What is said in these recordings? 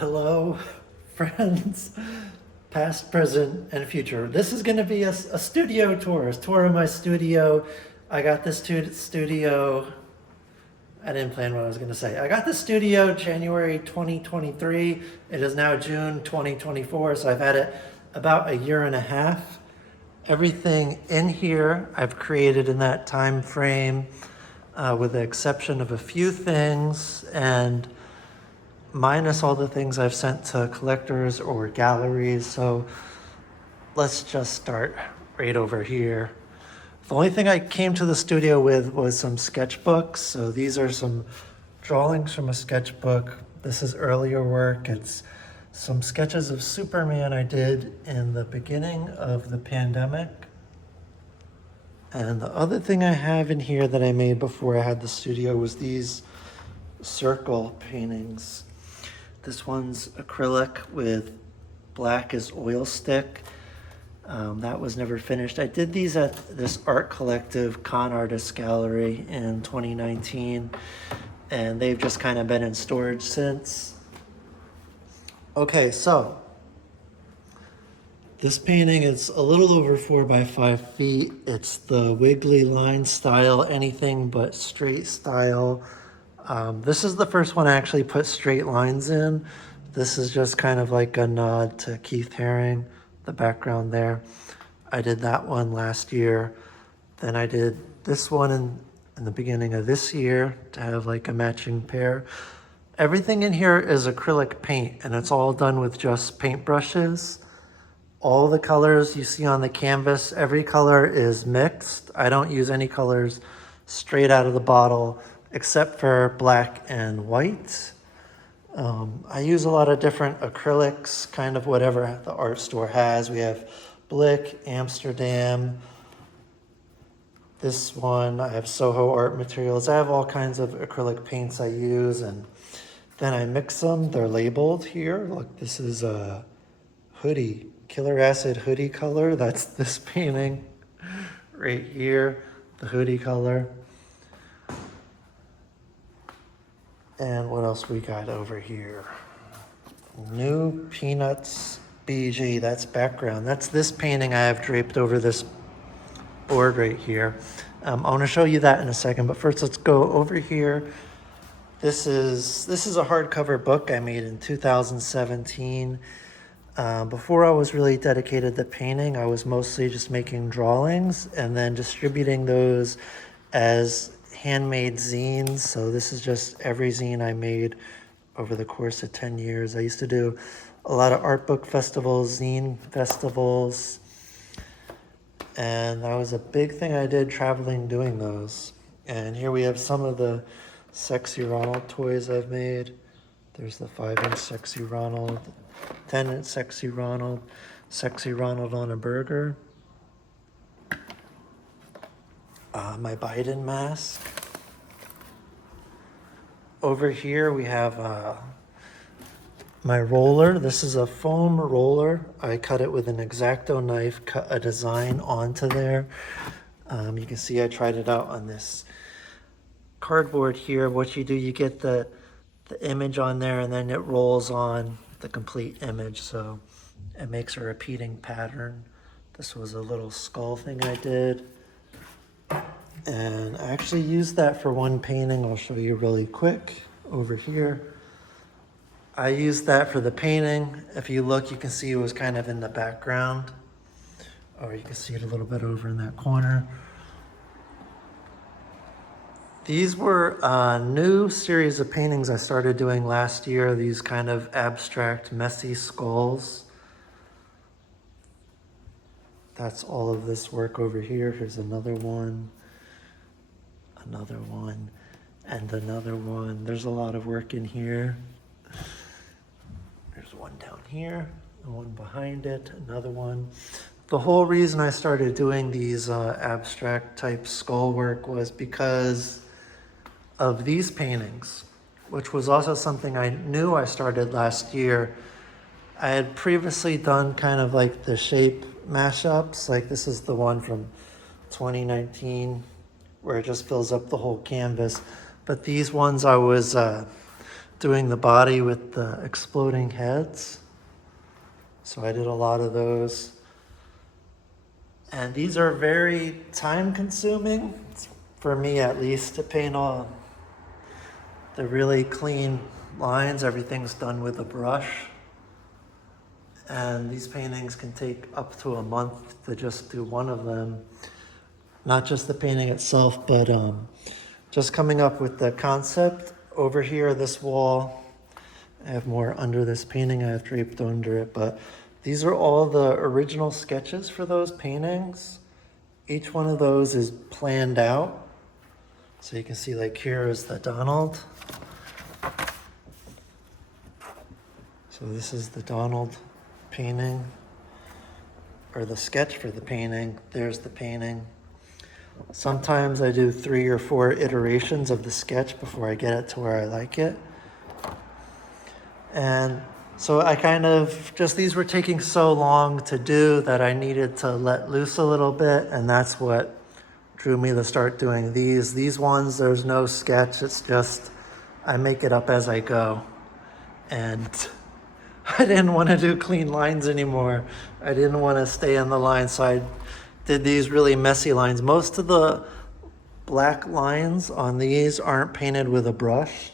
Hello, friends, past, present, and future. This is going to be a studio tour, a tour of my studio. I got this studio. I didn't plan what I was going to say. I got the studio January 2023. It is now June 2024, so I've had it about a year and a half. Everything in here I've created in that time frame, with the exception of a few things, and minus all the things I've sent to collectors or galleries. So let's just start right over here. The only thing I came to the studio with was some sketchbooks. So these are some drawings from a sketchbook. This is earlier work. It's some sketches of Superman I did in the beginning of the pandemic. And the other thing I have in here that I made before I had the studio was these circle paintings. This one's acrylic with black as oil stick. That was never finished. I did these at this art collective, Con Artist Gallery, in 2019, and they've just kind of been in storage since. Okay, so this painting is a little over 4 by 5 feet. It's the wiggly line style, anything but straight style. This is the first one I actually put straight lines in. This is just kind of like a nod to Keith Haring, the background there. I did that one last year. Then I did this one in the beginning of this year to have like a matching pair. Everything in here is acrylic paint, and it's all done with just paintbrushes. All the colors you see on the canvas, every color is mixed. I don't use any colors straight out of the bottle, except for black and white. I use a lot of different acrylics, kind of whatever the art store has. We have Blick, Amsterdam. This one, I have Soho Art Materials. I have all kinds of acrylic paints I use, and then I mix them. They're labeled here. Look, this is a hoodie, Killer Acid hoodie color. That's this painting right here, the hoodie color. And what else we got over here? New Peanuts BG, that's background. That's this painting I have draped over this board right here. I want to show you that in a second, but first let's go over here. This is a hardcover book I made in 2017. Before I was really dedicated to painting, I was mostly just making drawings and then distributing those as handmade zines. So this is just every zine I made over the course of 10 years. I used to do a lot of art book festivals, zine festivals, and that was a big thing I did, traveling doing those. And here we have some of the Sexy Ronald toys I've made. There's the 5-inch Sexy Ronald, 10-inch Sexy Ronald on a burger. My Biden mask. Over here we have my roller. This is a foam roller. I cut it with an X-Acto knife, cut a design onto there. You can see I tried it out on this cardboard here. What you do, you get the image on there, and then it rolls on the complete image, so it makes a repeating pattern. This was a little skull thing I did. And I actually used that for one painting. I'll show you really quick over here. I used that for the painting. If you look, you can see it was kind of in the background, or you can see it a little bit over in that corner. These were a new series of paintings I started doing last year, these kind of abstract, messy skulls. That's all of this work over here. Here's another one, and another one. There's a lot of work in here. There's one down here, and one behind it, another one. The whole reason I started doing these abstract type skull work was because of these paintings, which was also something I knew I started last year. I had previously done kind of like the shape mashups. Like this is the one from 2019 where it just fills up the whole canvas. But these ones I was doing the body with the exploding heads. So I did a lot of those. And these are very time consuming, for me at least, to paint all the really clean lines. Everything's done with a brush. And these paintings can take up to a month to just do one of them. Not just the painting itself, but just coming up with the concept. Over here, this wall, I have more under this painting, I have draped under it, but these are all the original sketches for those paintings. Each one of those is planned out. So you can see, like, here is the Donald. So this is the Donald painting, or the sketch for the painting. There's the painting. Sometimes I do 3 or 4 iterations of the sketch before I get it to where I like it. And so I kind of just, these were taking so long to do that I needed to let loose a little bit, and that's what drew me to start doing these. These ones, there's no sketch, it's just I make it up as I go. And I didn't want to do clean lines anymore. I didn't want to stay on the line, so I did these really messy lines. Most of the black lines on these aren't painted with a brush.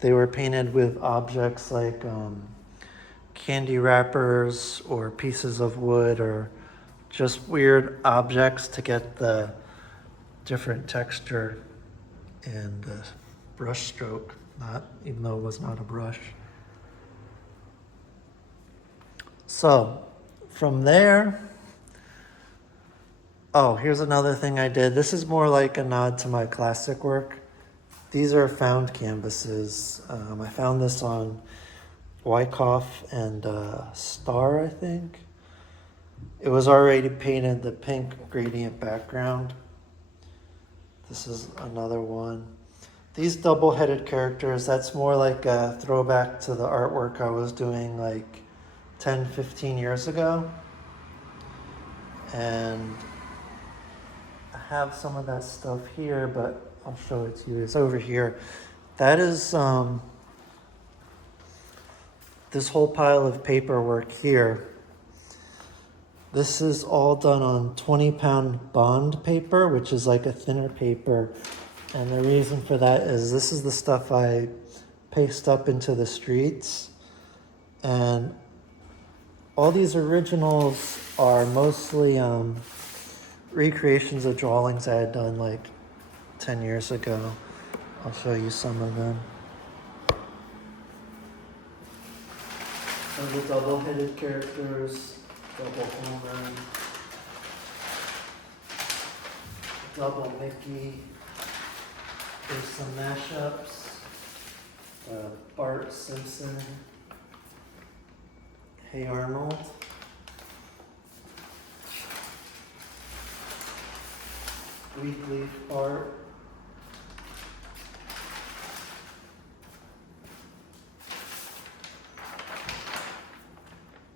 They were painted with objects like candy wrappers or pieces of wood or just weird objects to get the different texture and brush stroke, not, even though it was not a brush. So from there, oh, here's another thing I did. This is more like a nod to my classic work. These are found canvases. I found this on Wyckoff and Star, I think. It was already painted the pink gradient background. This is another one. These double-headed characters, that's more like a throwback to the artwork I was doing like 10, 15 years ago. And I have some of that stuff here, but I'll show it to you. It's over here. That is this whole pile of paperwork here. This is all done on 20-pound bond paper, which is like a thinner paper. And the reason for that is this is the stuff I paste up into the streets. And all these originals are mostly recreations of drawings I had done like 10 years ago. I'll show you some of them. So the double-headed characters, double Homer, double Mickey. There's some mashups. Bart Simpson, Hey Arnold. Week Leaf Bart.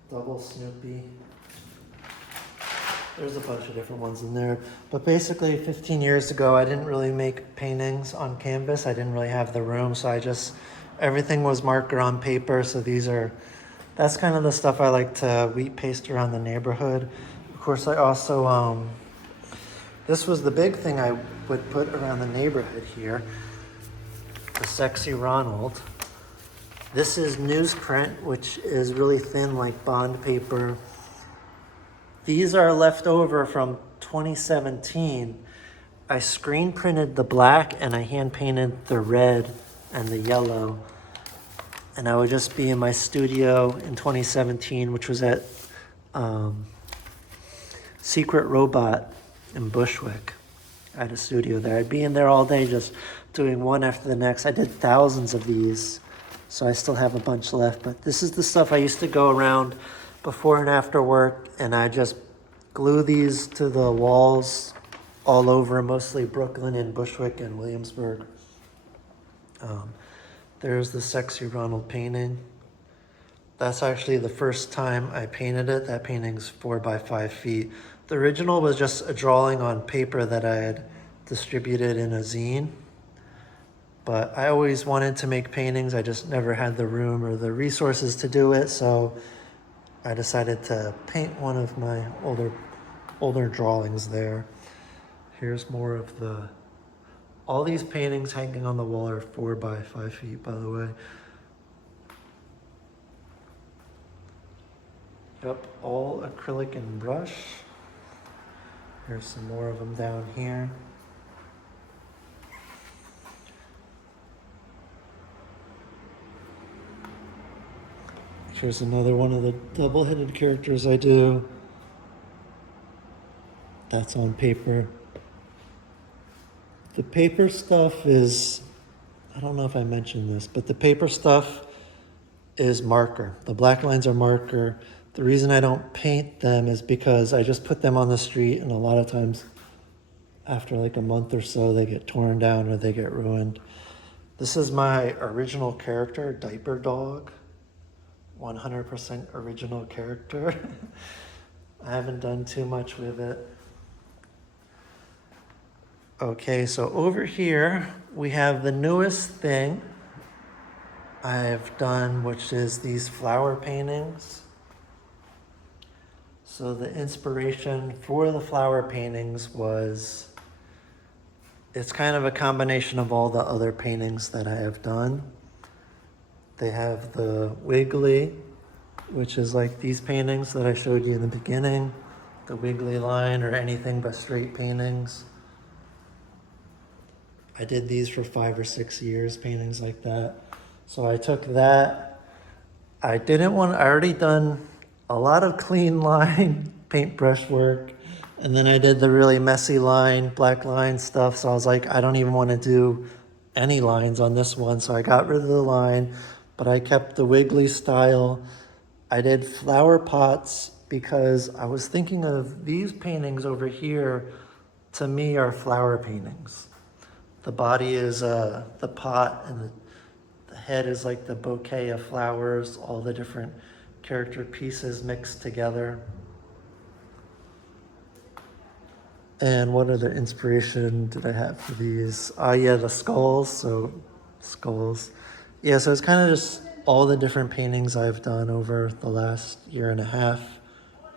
Double Snoopy. There's a bunch of different ones in there. But basically 15 years ago, I didn't really make paintings on canvas. I didn't really have the room, so everything was marker on paper. So that's kind of the stuff I like to wheat paste around the neighborhood. Of course, I also, this was the big thing I would put around the neighborhood here. The Sexy Ronald. This is newsprint, which is really thin like bond paper. These are left over from 2017. I screen printed the black and I hand painted the red and the yellow. And I would just be in my studio in 2017, which was at Secret Robot in Bushwick. I had a studio there. I'd be in there all day just doing one after the next. I did thousands of these, so I still have a bunch left. But this is the stuff I used to go around before and after work, and I just glue these to the walls all over, mostly Brooklyn and Bushwick and Williamsburg. There's the Sexy Ronald painting. That's actually the first time I painted it. That painting's 4 by 5 feet. The original was just a drawing on paper that I had distributed in a zine. But I always wanted to make paintings. I just never had the room or the resources to do it. So I decided to paint one of my older drawings there. Here's more of all these paintings hanging on the wall are 4 by 5 feet, by the way. Yep, all acrylic and brush. Here's some more of them down here. Here's another one of the double-headed characters I do. That's on paper. The paper stuff is, I don't know if I mentioned this, but the paper stuff is marker. The black lines are marker. The reason I don't paint them is because I just put them on the street, and a lot of times after like a month or so, they get torn down or they get ruined. This is my original character, Diaper Dog. 100% original character. I haven't done too much with it. Okay, so over here we have the newest thing I've done, which is these flower paintings. So the inspiration for the flower paintings was, it's kind of a combination of all the other paintings that I have done. They have the wiggly, which is like these paintings that I showed you in the beginning, the wiggly line or anything but straight paintings. I did these for 5 or 6 years, paintings like that. So I took that. I already done a lot of clean line paintbrush work. And then I did the really messy line, black line stuff. So I was like, I don't even want to do any lines on this one. So I got rid of the line, but I kept the wiggly style. I did flower pots because I was thinking of these paintings over here, to me, are flower paintings. The body is the pot, and the head is like the bouquet of flowers, all the different character pieces mixed together. And what other inspiration did I have for these? Yeah, the skulls, so skulls. Yeah, so it's kind of just all the different paintings I've done over the last 1.5 years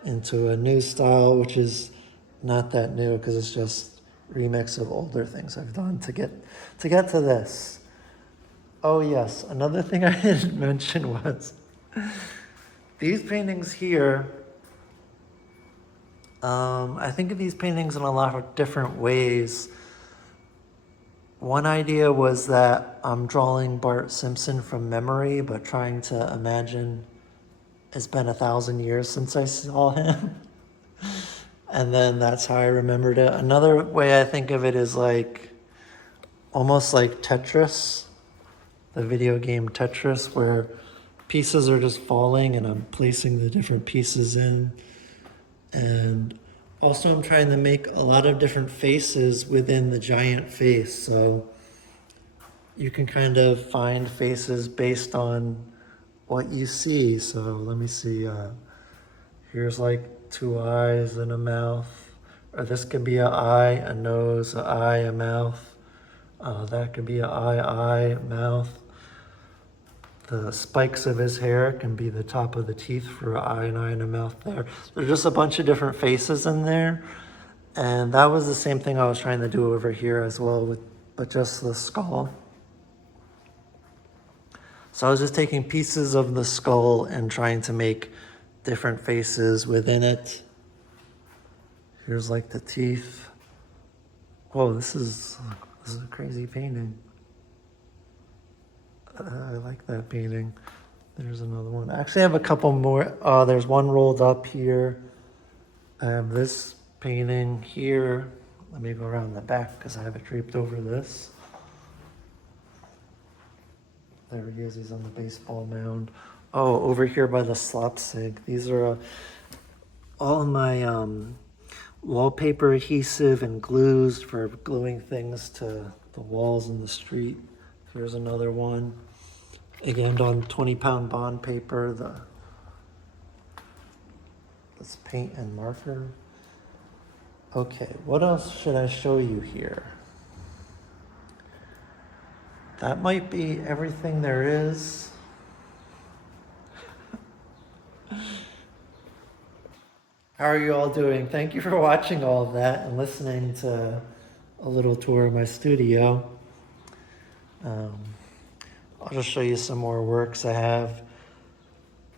into a new style, which is not that new because it's just remix of older things I've done to get to this. Oh yes, another thing I didn't mention was these paintings here. I think of these paintings in a lot of different ways. One idea was that I'm drawing Bart Simpson from memory, but trying to imagine it's been 1,000 years since I saw him. And then that's how I remembered it. Another way I think of it is like, almost like Tetris, the video game Tetris, where pieces are just falling and I'm placing the different pieces in. And also I'm trying to make a lot of different faces within the giant face. So you can kind of find faces based on what you see. So let me see. Here's like 2 eyes and a mouth. Or this could be an eye, a nose, an eye, a mouth. That could be an eye, mouth. The spikes of his hair can be the top of the teeth for an eye, and a mouth there. There's just a bunch of different faces in there. And that was the same thing I was trying to do over here as well, but just the skull. So I was just taking pieces of the skull and trying to make different faces within it. Here's like the teeth. Whoa, this is a crazy painting. I like that painting. There's another one. Actually, I have a couple more. There's one rolled up here. I have this painting here. Let me go around the back because I have it draped over this. There he is. He's on the baseball mound. Oh, over here by the slop sink. These are all my wallpaper adhesive and glues for gluing things to the walls in the street. Here's another one. Again, on 20-pound bond paper, this paint and marker. Okay, what else should I show you here? That might be everything there is. How are you all doing? Thank you for watching all of that and listening to a little tour of my studio. I'll just show you some more works I have.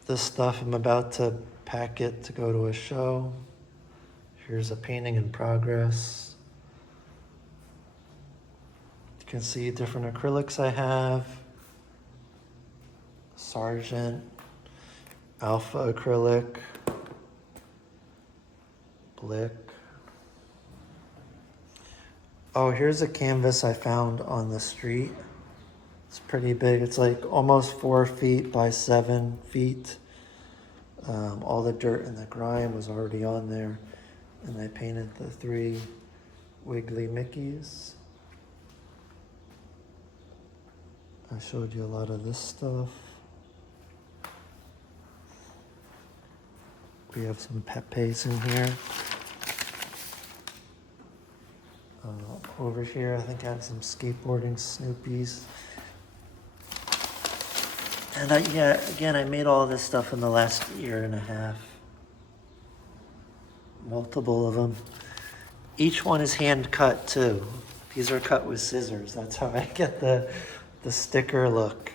This stuff, I'm about to pack it to go to a show. Here's a painting in progress. You can see different acrylics I have. Sargent, alpha acrylic, Blick. Oh, here's a canvas I found on the street. It's pretty big. It's like almost 4 feet by 7 feet. All the dirt and the grime was already on there. And I painted the 3 wiggly Mickeys. I showed you a lot of this stuff. We have some Pepes in here. Over here, I think I have some skateboarding Snoopies. And again, I made all this stuff in the last year and a half. Multiple of them. Each one is hand cut too. These are cut with scissors. That's how I get the sticker look.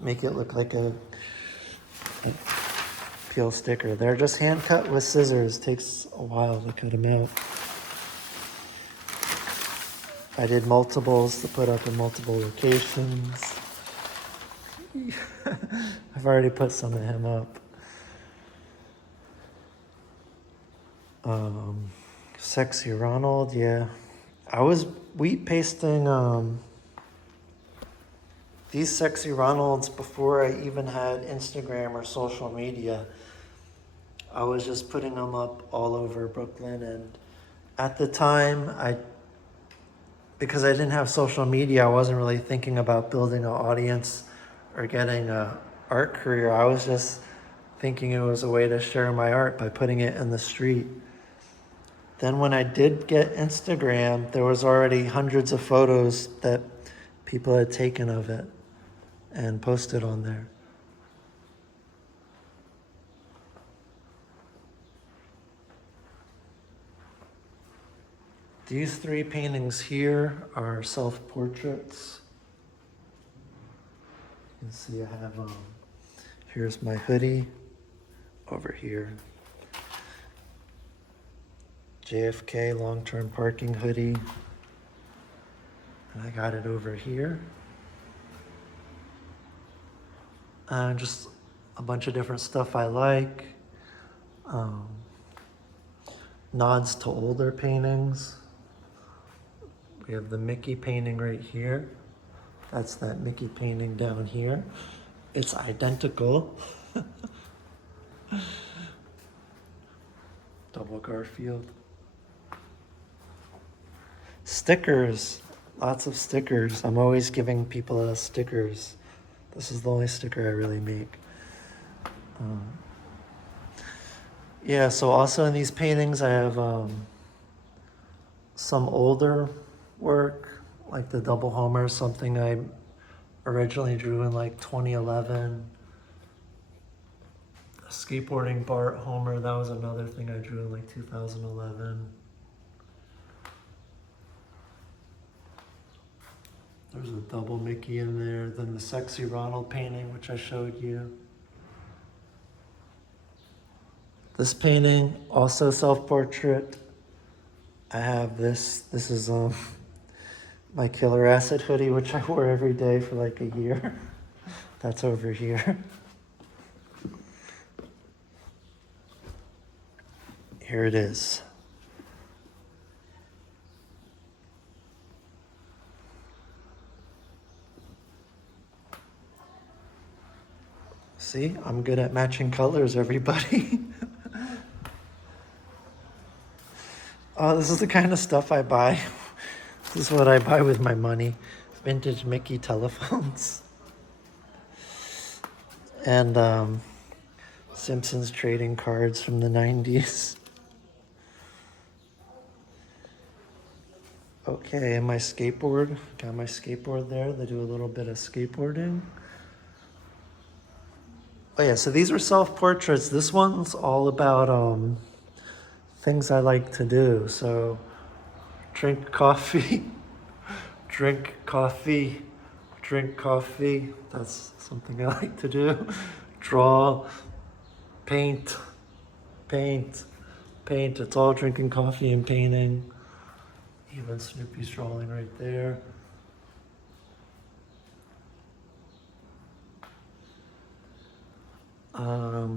Make it look like a peel sticker. They're just hand cut with scissors. Takes a while to cut them out. I did multiples to put up in multiple locations. I've already put some of him up. Sexy Ronald, yeah. I was wheat pasting these Sexy Ronalds before I even had Instagram or social media. I was just putting them up all over Brooklyn, and at the time, because I didn't have social media, I wasn't really thinking about building an audience or getting an art career. I was just thinking it was a way to share my art by putting it in the street. Then when I did get Instagram, there was already hundreds of photos that people had taken of it and posted on there. These 3 paintings here are self-portraits. You can see I have, here's my hoodie over here. JFK long-term parking hoodie. And I got it over here. Just a bunch of different stuff I like. Nods to older paintings. We have the Mickey painting right here. That's that Mickey painting down here. It's identical. Double Garfield. Stickers. Lots of stickers. I'm always giving people stickers. This is the only sticker I really make. Yeah, so also in these paintings I have some older work, like the double Homer, something I originally drew in like 2011. A skateboarding Bart Homer, that was another thing I drew in like 2011. There's a double Mickey in there. Then the Sexy Ronald painting, which I showed you. This painting, also self-portrait. I have this. This is my Killer Acid hoodie, which I wore every day for like a year. That's over here. Here it is. See, I'm good at matching colors, everybody. Oh, this is the kind of stuff I buy. This is what I buy with my money. Vintage Mickey telephones. And Simpsons trading cards from the 90s. Okay, and my skateboard. Got my skateboard there. They do a little bit of skateboarding. Oh yeah, so these are self-portraits. This one's all about things I like to do. So drink coffee, drink coffee, drink coffee. That's something I like to do. Draw, paint, paint, paint. It's all drinking coffee and painting. Even Snoopy's drawing right there.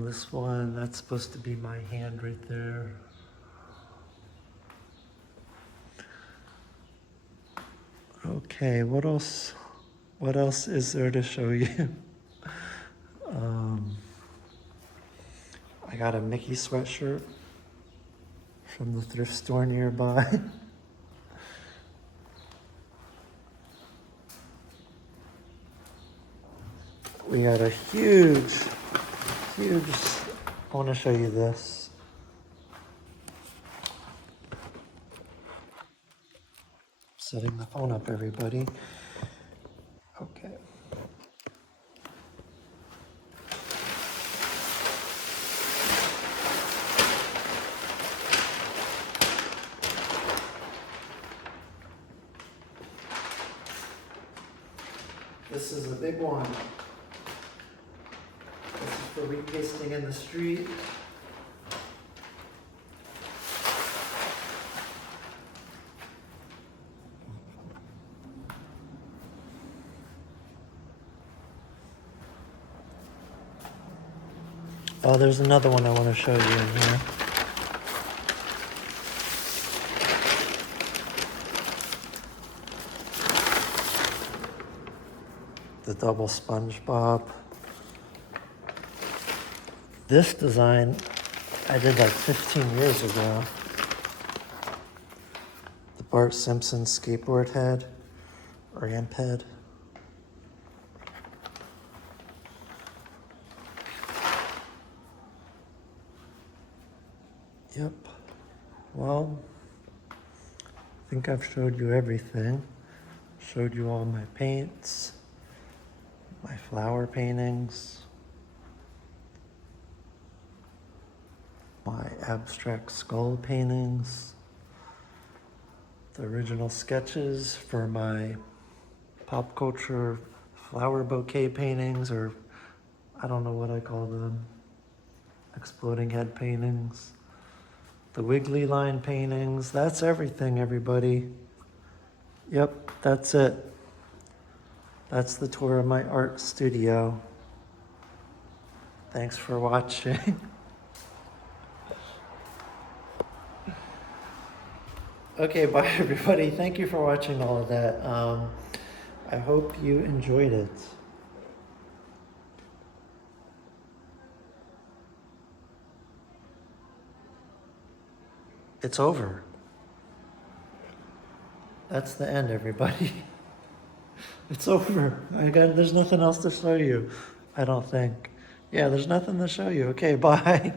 This one, that's supposed to be my hand right there. Okay, what else? What else is there to show you? I got a Mickey sweatshirt from the thrift store nearby. We got a huge, I want to show you this. Setting the phone up, everybody. Okay. This is a big one. This is for repasting in the street. Oh, there's another one I want to show you in here. The double SpongeBob. This design I did like 15 years ago. The Bart Simpson skateboard head, ramp head. Yep. Well, I think I've showed you everything. Showed you all my paints, my flower paintings, my abstract skull paintings, the original sketches for my pop culture flower bouquet paintings, or I don't know what I call them, exploding head paintings, the wiggly line paintings. That's everything, everybody. Yep, that's it. That's the tour of my art studio. Thanks for watching. Okay, bye everybody. Thank you for watching all of that. I hope you enjoyed it. It's over. That's the end, everybody. It's over. There's nothing else to show you, I don't think. Yeah, there's nothing to show you. Okay, bye.